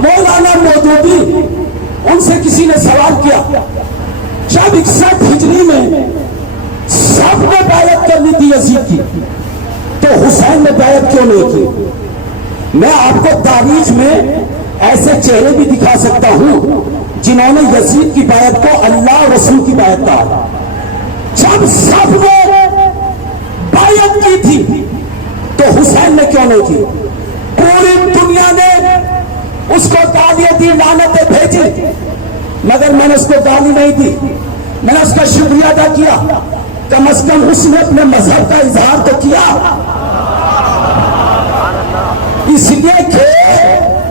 مولانا مودودی، ان سے کسی نے سوال کیا جب 61 ہجری میں سب نے بیعت کرنی تھی یزید کی تو حسین نے بیعت کیوں نہیں کی؟ میں آپ کو تاریخ میں ایسے چہرے بھی دکھا سکتا ہوں جنہوں نے یزید کی بیعت کو اللہ اور رسول کی بیعت کہا۔ جب سب نے بیعت کی تھی تو حسین نے کیوں نہیں کی؟ پوری دنیا نے اس کو گالیاں دی، لعنتیں بھیجی، مگر میں نے اس کو گالی نہیں دی، میں نے اس کا شکریہ ادا کیا، کم از کم اس نے اپنے مذہب کا اظہار تو کیا۔ اس لیے کہ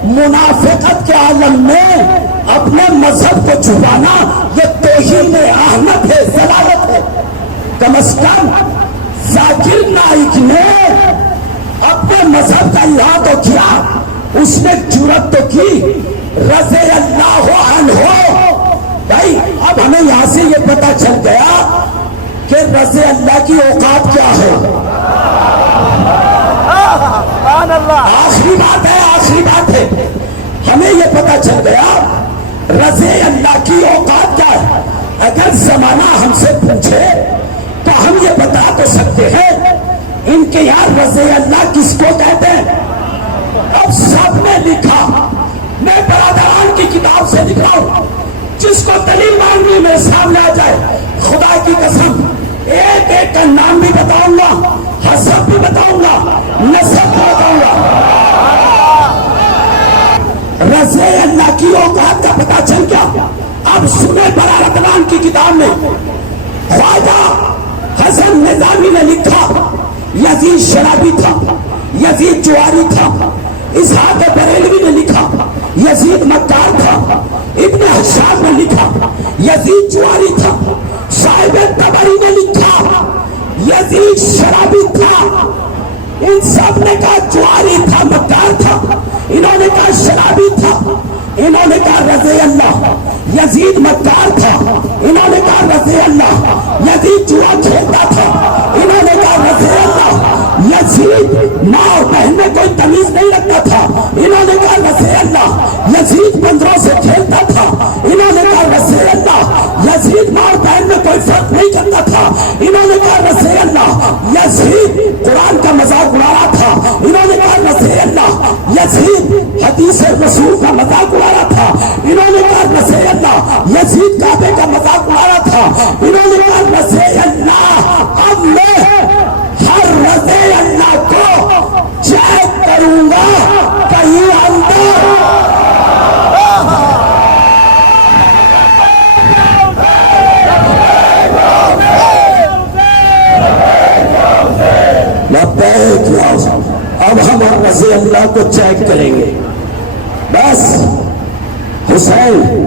منافقت کے عالم میں اپنے مذہب کو چھپانا یہ توہین احمد ہے، ضلالت ہے۔ کم از کم ذاکر نائک نے اپنے مذہب کا اظہار تو کیا، اس نے جرأت تو کی، رضی اللہ عنہ۔ بھائی اب ہمیں یہاں سے یہ پتہ چل گیا کہ رضی اللہ کی اوقات کیا ہے۔ آخری بات ہے ہمیں یہ پتہ چل گیا رضی اللہ کی اوقات کیا ہے۔ اگر زمانہ ہم سے پوچھے تو ہم یہ بتا تو سکتے ہیں ان کے یہاں رضی اللہ کس کو کہتے ہیں۔ اب سب نے لکھا، میں برادران کی کتاب سے لکھ رہا ہوں، جس کو دلیل مانگنی میرے سامنے آ جائے، خدا کی قسم ایک ایک کا نام بھی بتاؤں گا، حسب بھی بتاؤں گا، نسب بھی بتاؤں گا۔ رضی اللہ کی اوقات کا پتہ چل گیا۔ اب سنیں برادران کی کتاب میں خواجہ حسن نظامی نے لکھا، یزید شرابی تھا، یزید جواری تھا۔ اسحاق بریلوی نے لکھا یزید مکار تھا۔ ابن حشام نے لکھا یزید جواری تھا۔ صاحب طبری نے لکھا یزید شرابی تھا۔ ان سب نے کہا جواری تھا، مکار تھا، انہوں نے کہا شرابی تھا، انہوں نے کہا رضی اللہ۔ یزید مکار تھا، انہوں نے کہا رضی اللہ۔ یزید جوا کھیلتا تھا، انہوں نے کہا رضی اللہ۔ یزید ماں اور بہن میں کوئی تمیز نہیں رکھتا تھا، انہوں نے کہا رضی اللہ۔ یزید بندروں سے کھیلتا تھا، انہوں نے کہا رضی اللہ۔ یزید ماں اور بہن میں کوئی فرق نہیں کرتا تھا، انہوں نے کہا رضی اللہ۔ یزید قرآن کا مذاق اڑا رہا تھا، انہوں نے کہا رضی اللہ۔ یزید حدیث رسول کا مذاق اڑا رہا تھا، انہوں نے کہا رضی اللہ۔ یزید کعبے کا مذاق اڑا رہا تھا، انہوں نے کہا رضی اللہ۔ اب میں ہر رضی اللہ کو چیک کروں گا کہیں اندر اب ہم رضی اللہ کو چیک کریں گے۔ بس حسین